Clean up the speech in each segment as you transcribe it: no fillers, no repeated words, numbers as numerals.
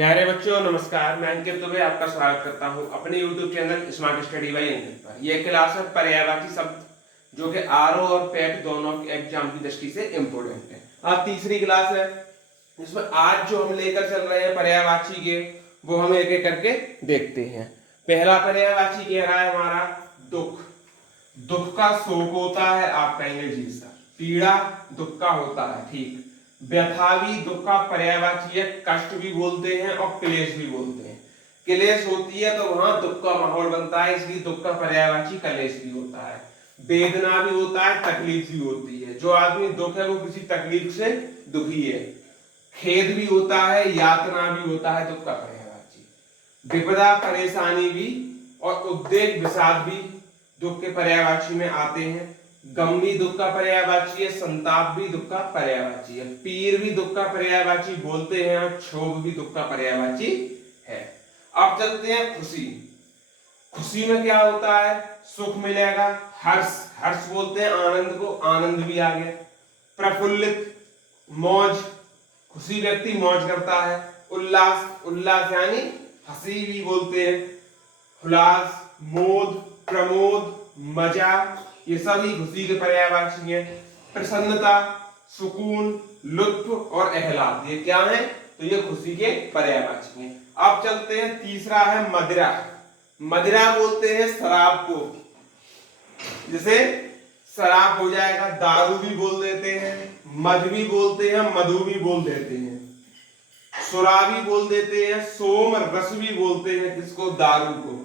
प्यारे बच्चों नमस्कार। मैं अंकित दुबे आपका स्वागत करता हूं अपने YouTube channel smart study by Ankit पर। यह क्लास है पर्यायवाची शब्द जो कि आरओ और पेट दोनों एग्जाम की दृष्टि से इम्पोर्टेंट है। आज तीसरी क्लास है जिसमें आज जो हम लेकर चल रहे हैं पर्यायवाची के वो हम एक एक करके देखते हैं। पहला पर्यायवाची कह रहा है हमारा दुख। दुख का शोक होता है, आप कहेंगे जी सर। पीड़ा दुख का होता है, ठीक। व्यथा भी दुख का पर्यायवाची है, कष्ट भी बोलते हैं और क्लेश भी बोलते हैं। क्लेश होती है तो वहां दुख का माहौल बनता है, इसलिए दुख का पर्यायवाची क्लेश भी होता है। वेदना भी होता है, तकलीफ भी होती है। जो आदमी दुख है वो किसी तकलीफ से दुखी है। खेद भी होता है, यातना भी होता है दुख का पर्यायवाची। विपदा परेशानी भी और उद्वेग विषाद भी दुख के पर्यायवाची में आते हैं। गम भी दुख का पर्यायवाची है, संताप भी दुख का पर्यायवाची है। पीर भी दुख का पर्यायवाची बोलते हैं और क्षोभ भी दुख का पर्यायवाची है। अब चलते हैं खुशी। खुशी में क्या होता है? सुख मिलेगा। हर्ष, हर्ष बोलते हैं आनंद को, आनंद भी आ गया। प्रफुल्लित, मौज, खुशी व्यक्ति मौज करता है। उल्लास, उल्लास यानी हंसी भी बोलते हैं। उल्लास, मोद, प्रमोद, मजा, ये सभी खुशी के पर्यायवाची हैं। प्रसन्नता, सुकून, लुत्फ और आह्लाद, ये क्या है? तो ये खुशी के पर्यायवाची हैं। अब चलते हैं, तीसरा है मदिरा। मदिरा बोलते हैं शराब को, जैसे शराब हो जाएगा। दारू भी बोल देते हैं, मद भी बोलते हैं, मधु भी बोल देते हैं। सुरा भी बोल देते हैं, सोम रस भी बोलते हैं किसको? दारू को।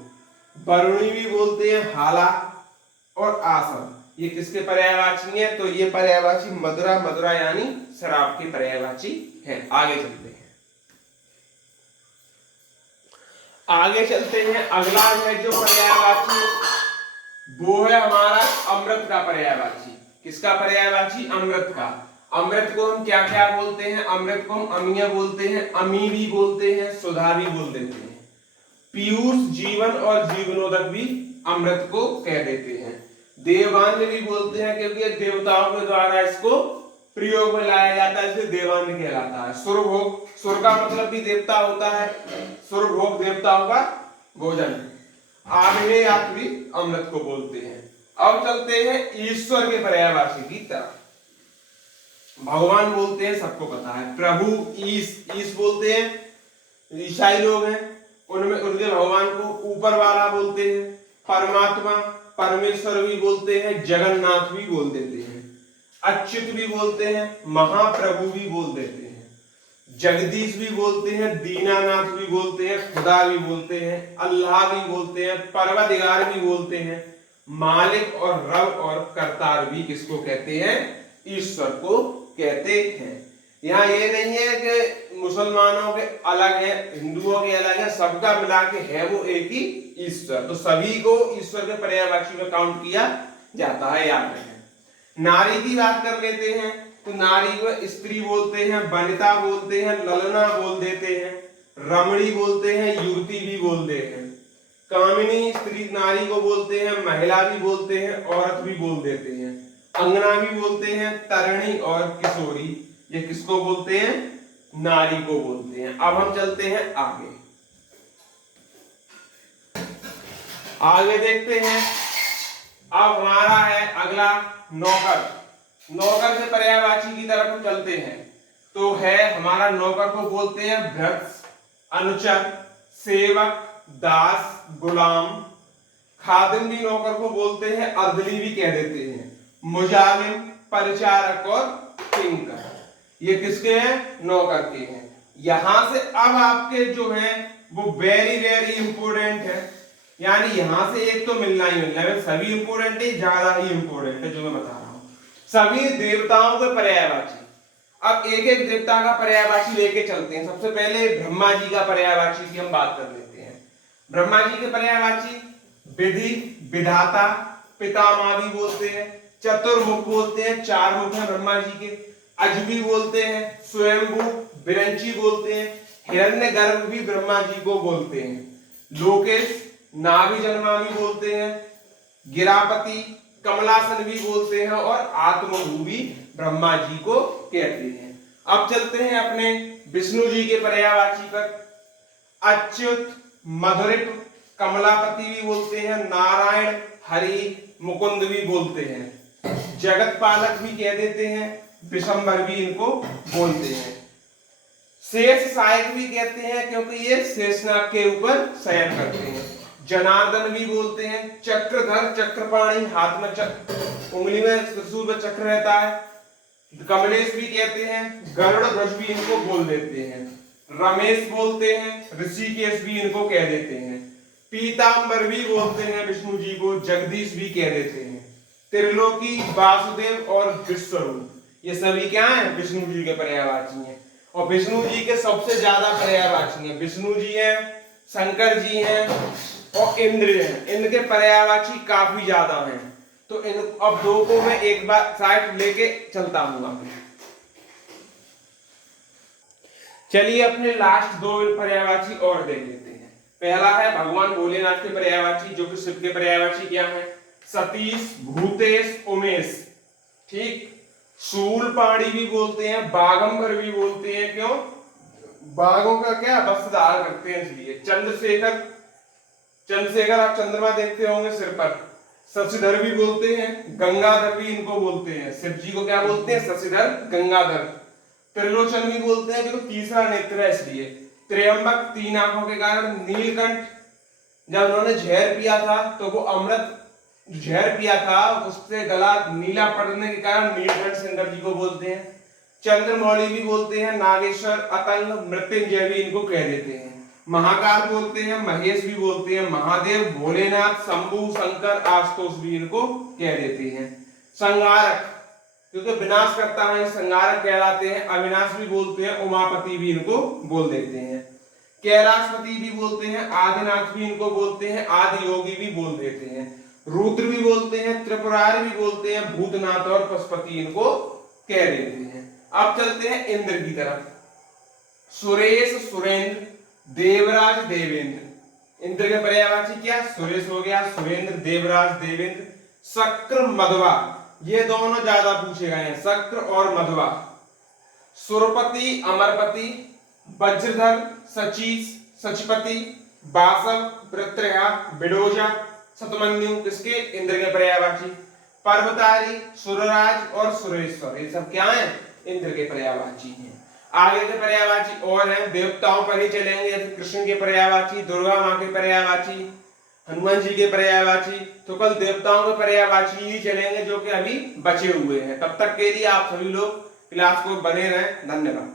वरुणी भी बोलते हैं, हाला और आसम, ये किसके पर्यायवाची है? तो ये पर्यायवाची मदिरा, मदिरा यानी शराब के पर्यायवाची है। आगे चलते हैं, आगे चलते हैं। अगला है जो पर्यायवाची वो है हमारा अमृत का पर्यायवाची। किसका पर्यायवाची? अमृत का। अमृत को हम क्या क्या बोलते हैं? अमृत को हम अमीय बोलते हैं, अमी भी बोलते हैं, सुधा भी बोल देते हैं। पीयूष, जीवन और जीवनोदक भी अमृत को कह देते हैं। देवान्य भी बोलते हैं क्योंकि देवताओं के द्वारा इसको प्रयोग में लाया जाता है, इसलिए देवान्य कहलाता है। सुरभोग, सुर का मतलब भी देवता होता है, सुरभोग देवताओं का भोजन। आग्नेयास्त्र भी अमृत को बोलते हैं। अब चलते हैं ईश्वर के पर्यायवाची की तरफ। भगवान बोलते हैं, सबको पता है। प्रभु, ईश बोलते हैं, ईसाई लोग हैं, उनमें उनके भगवान को ऊपर वाला बोलते हैं। परमात्मा, परमेश्वर भी बोलते हैं, जगन्नाथ भी बोल देते हैं। अच्युत भी बोलते हैं, महाप्रभु भी बोल देते हैं। जगदीश भी बोलते हैं, दीनानाथ भी बोलते हैं, खुदा भी बोलते हैं, अल्लाह भी बोलते हैं, परवदिगार भी बोलते हैं। मालिक और रब और करतार भी किसको कहते हैं? ईश्वर को कहते हैं। यहाँ ये नहीं है कि मुसलमानों के अलग है, हिंदुओं के अलग है, सबका मिला के है वो एक ही ईश्वर। तो सभी को ईश्वर के पर्यायवाची में काउंट किया जाता है, याद रखें। नारी की बात कर लेते हैं तो नारी को स्त्री बोलते हैं, वनिता बोलते हैं, ललना बोल देते हैं, रमणी बोलते हैं, युवती भी बोलते हैं। कामिनी स्त्री नारी को बोलते हैं, महिला भी बोलते हैं, औरत भी बोल देते हैं। अंगना भी बोलते हैं, तरुणी और किशोरी, ये किसको बोलते हैं? नारी को बोलते हैं। अब हम चलते हैं आगे, आगे देखते हैं। अब हमारा है अगला नौकर। नौकर से पर्यायवाची की तरफ चलते हैं तो है हमारा नौकर को बोलते हैं भृत्य, अनुचर, सेवक, दास, गुलाम। खादिम भी नौकर को बोलते हैं, अर्दली भी कह देते हैं। मुजालिम, परिचारक और किंकर, ये किसके हैं? नौकर के हैं। यहां से अब आपके जो हैं वो वेरी वेरी इंपोर्टेंट है, यानी यहां से एक तो मिलना ही मिलना है। सभी इंपोर्टेंट है, ज्यादा ही इंपोर्टेंट है जो मैं बता रहा हूं। सभी देवताओं के पर्यायवाची। अब एक एक देवता का पर्यायवाची लेके चलते हैं। सबसे पहले ब्रह्मा जी का पर्यायवाची की हम बात कर लेते हैं। ब्रह्मा जी के पर्यायवाची विधि, विधाता, पितामह भी बोलते हैं, चतुर्मुख बोलते हैं, चार मुख है ब्रह्मा जी के। अजबी बोलते हैं, स्वयंभू, विरंची बोलते हैं, हिरण्यगर्भ भी ब्रह्मा जी को बोलते हैं। लोकेश, नाभि जन्मा भी बोलते हैं, गिरापति, कमलासन भी बोलते हैं और आत्मभू भी ब्रह्मा जी को कहते हैं। अब चलते हैं अपने विष्णु जी के पर्यायवाची पर। अच्युत, मधुरिप, कमलापति भी बोलते हैं, नारायण, हरि, मुकुंद भी बोलते हैं, जगत पालक भी कह देते हैं, विशंबर भी इनको बोलते हैं। शेष सहायक भी कहते हैं क्योंकि ये शेषनाग के ऊपर शयन करते हैं। जनार्दन भी बोलते हैं, चक्रधर, चक्रपाणी, हाथ में उंगली में त्रिशूल में चक्र रहता है, कमलेश भी कहते हैं, गरुड़ ध्वज भी इनको बोल देते हैं, रमेश बोलते हैं, ऋषिकेश भी इनको कह देते हैं, पीतांबर भी बोलते हैं विष्णु जी को, जगदीश भी कह देते हैं, त्रिलोकी, वासुदेव और विश्वरूप ये सभी क्या हैं? विष्णु जी के पर्यायवाची हैं। और विष्णु जी के सबसे ज्यादा पर्यायवाची हैं, विष्णु जी हैं, शंकर जी हैं और इंद्र हैं। इनके पर्यायवाची काफी ज्यादा हैं। तो इन अब दो को मैं एक बार साइड लेके चलता हूँ। चलिए अपने लास्ट दो पर्यायवाची और देख लेते हैं। पहला है भगवान भोलेनाथ के पर्यायवाची, जो कि शिव के पर्यायवाची क्या है? सतीश, भूतेश, उमेश। ठीक, शूलपाणी भी बोलते हैं, बागंबर भी बोलते हैं। क्यों? बाघों का क्या वस्त्र धारण करते हैं इसलिए। चंद्रशेखर, चंद्रशेखर आप चंद्रमा देखते होंगे सिर पर। शशिधर भी बोलते हैं, गंगाधर भी इनको बोलते हैं। शिव जी को क्या बोलते हैं? शशिधर, गंगाधर। त्रिलोचन भी बोलते हैं क्योंकि तीसरा नेत्र है इसलिए। त्र्यंबक, तीन आंखों के कारण। नीलकंठ, जब उन्होंने जहर पिया था तो वो अमृत जहर पिया था, उससे गला नीला पड़ने के कारण नीलकंठ शंकर जी को बोलते हैं। चंद्रमौली भी बोलते हैं, नागेश्वर, अतंग, मृत्युंजय भी इनको कह देते हैं। महाकाल बोलते हैं, महेश भी बोलते हैं, महादेव, भोलेनाथ, शंभु, शंकर, आशुतोष भी इनको कह देते हैं। संहारक, क्योंकि विनाश करता है, संहारक कहलाते हैं। अविनाश भी बोलते हैं, उमापति भी इनको बोल देते हैं। कैलाशपति भी बोलते हैं, आदिनाथ भी इनको बोलते हैं, आदि योगी भी बोल देते हैं। रुद्र भी बोलते हैं, त्रिपुरारी भी बोलते हैं, भूतनाथ और पशुपति इनको कह देते हैं। अब चलते हैं इंद्र की तरफ। सुरेश, सुरेंद्र, देवराज, देवेंद्र। इंद्र के पर्यायवाची क्या? सुरेश हो गया, सुरेंद्र, देवराज, देवेंद्र। शक्र, मध्वा, ये दोनों ज्यादा पूछे गए हैं, शक्र और मध्वा। सुरपति, अमरपति, वज्रधर, सचीस, सचपति, बासव, वृत्रया, बिडोजा, शतमन्यु किसके? इंद्र के पर्यायवाची। पर्वतारी, सुरराज और सुरेश्वर, ये सब क्या हैं? इंद्र के पर्यायवाची हैं। आगे के पर्यायवाची और हैं, देवताओं पर ही चलेंगे, जैसे कृष्ण के पर्यायवाची, दुर्गा माँ के पर्यायवाची, हनुमान जी के पर्यायवाची। तो कल देवताओं के पर्यायवाची ही चलेंगे जो कि अभी बचे हुए हैं। तब तक के लिए आप सभी लोग क्लास को बने रहें। धन्यवाद।